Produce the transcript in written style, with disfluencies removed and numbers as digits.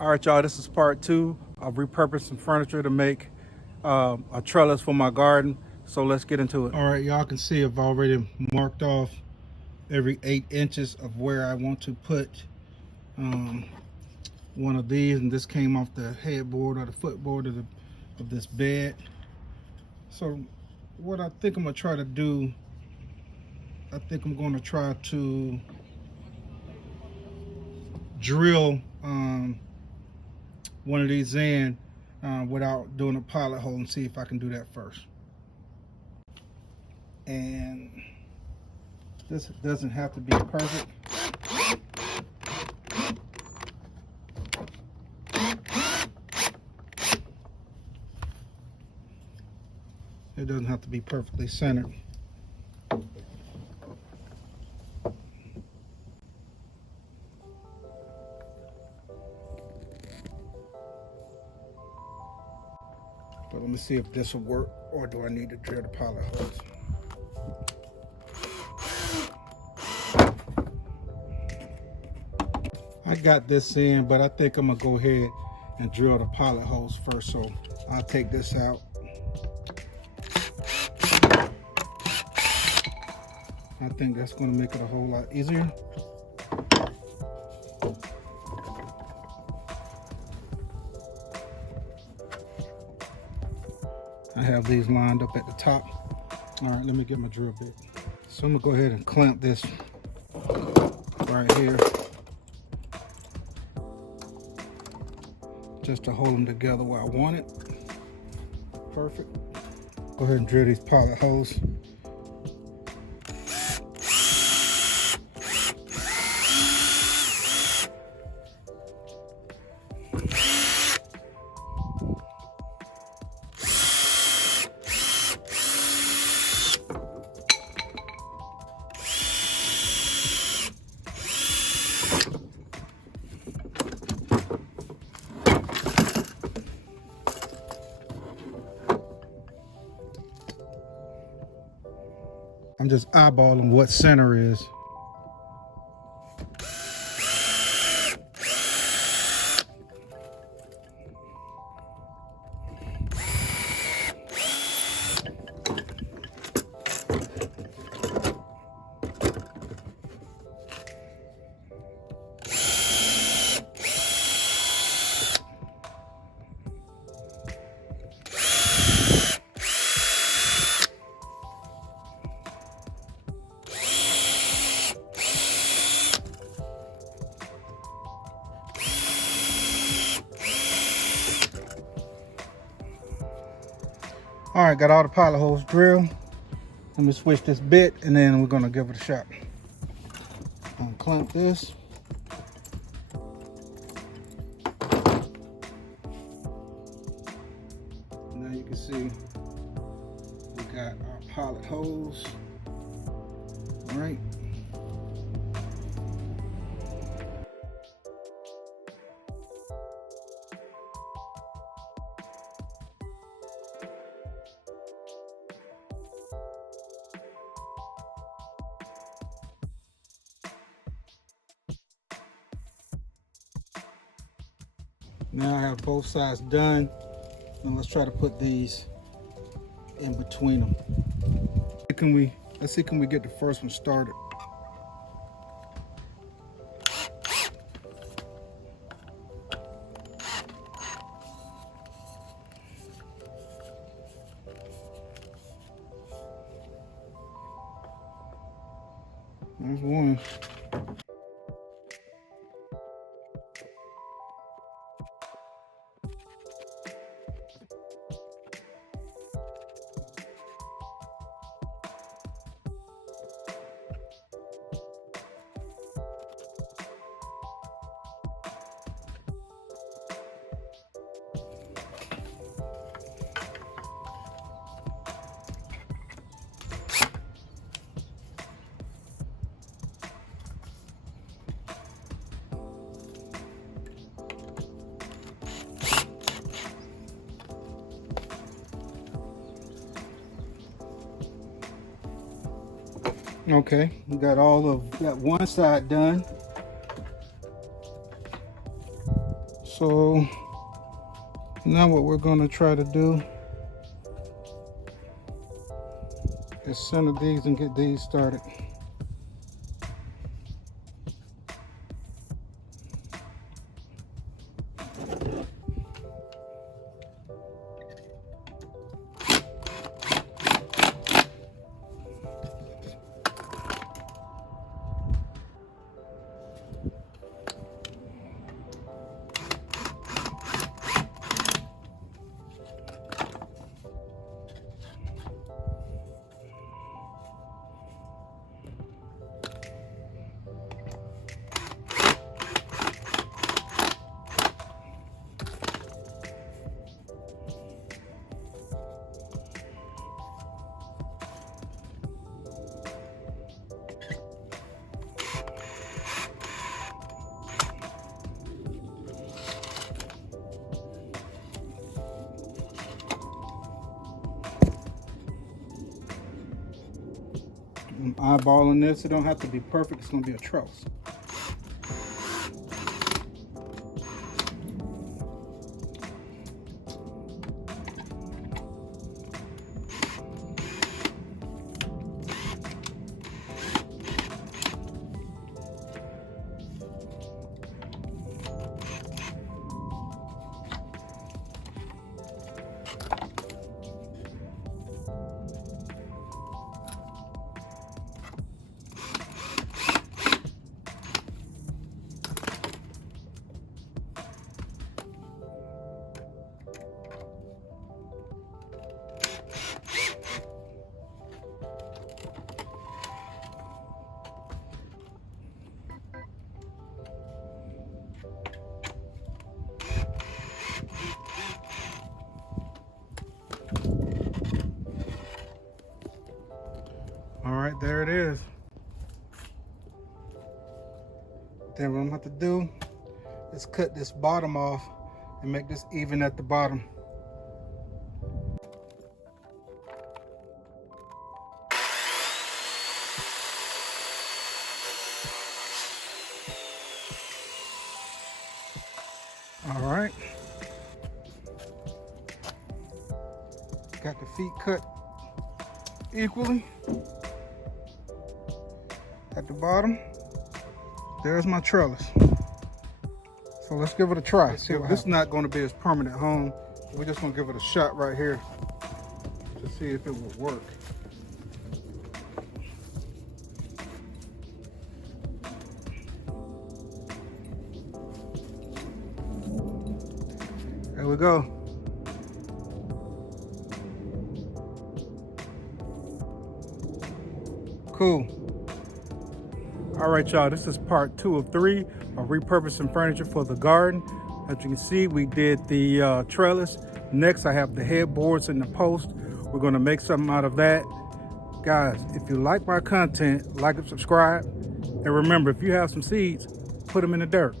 All right, y'all, this is part 2 of repurposing furniture to make a trellis for my garden. So let's get into it. All right, y'all can see I've already marked off every 8 inches of where I want to put one of these, and this came off the headboard or the footboard of this bed. So what I think I'm gonna try to do, I think I'm gonna try to drill one of these in without doing a pilot hole, and see if I can do that first. And this doesn't have to be perfect. It doesn't have to be perfectly centered. But let me see if this will work, or do I need to drill the pilot holes? I got this in, but I think I'm gonna go ahead and drill the pilot holes first. So I'll take this out. I think that's gonna make it a whole lot easier. I have these lined up at the top. All right, let me get my drill bit. So I'm gonna go ahead and clamp this right here, just to hold them together where I want it. Perfect. Go ahead and drill these pilot holes. I'm just eyeballing what center is. All right, got all the pilot holes drilled. Let me switch this bit, and then we're gonna give it a shot. Unclamp this. Now you can see we got our pilot holes. All right. Now I have both sides done, and let's try to put these in between them. Let's see, can we get the first one started? There's one. Okay, we got all of that one side done. So now what we're going to try to do is center these and get these started. I'm eyeballing this. It don't have to be perfect. It's going to be a trellis. All right, there it is. Then what I'm going to have to do is cut this bottom off and make this even at the bottom. All right. Got the feet cut equally at the bottom. There's my trellis. So let's give it a try. This is not going to be as permanent home. We're just going to give it a shot right here to see if it will work. There we go. Cool. All right, y'all, this is part 2 of 3 of repurposing furniture for the garden. As you can see, we did the trellis. Next, I have the headboards and the post. We're gonna make something out of that. Guys, if you like my content, like and subscribe. And remember, if you have some seeds, put them in the dirt.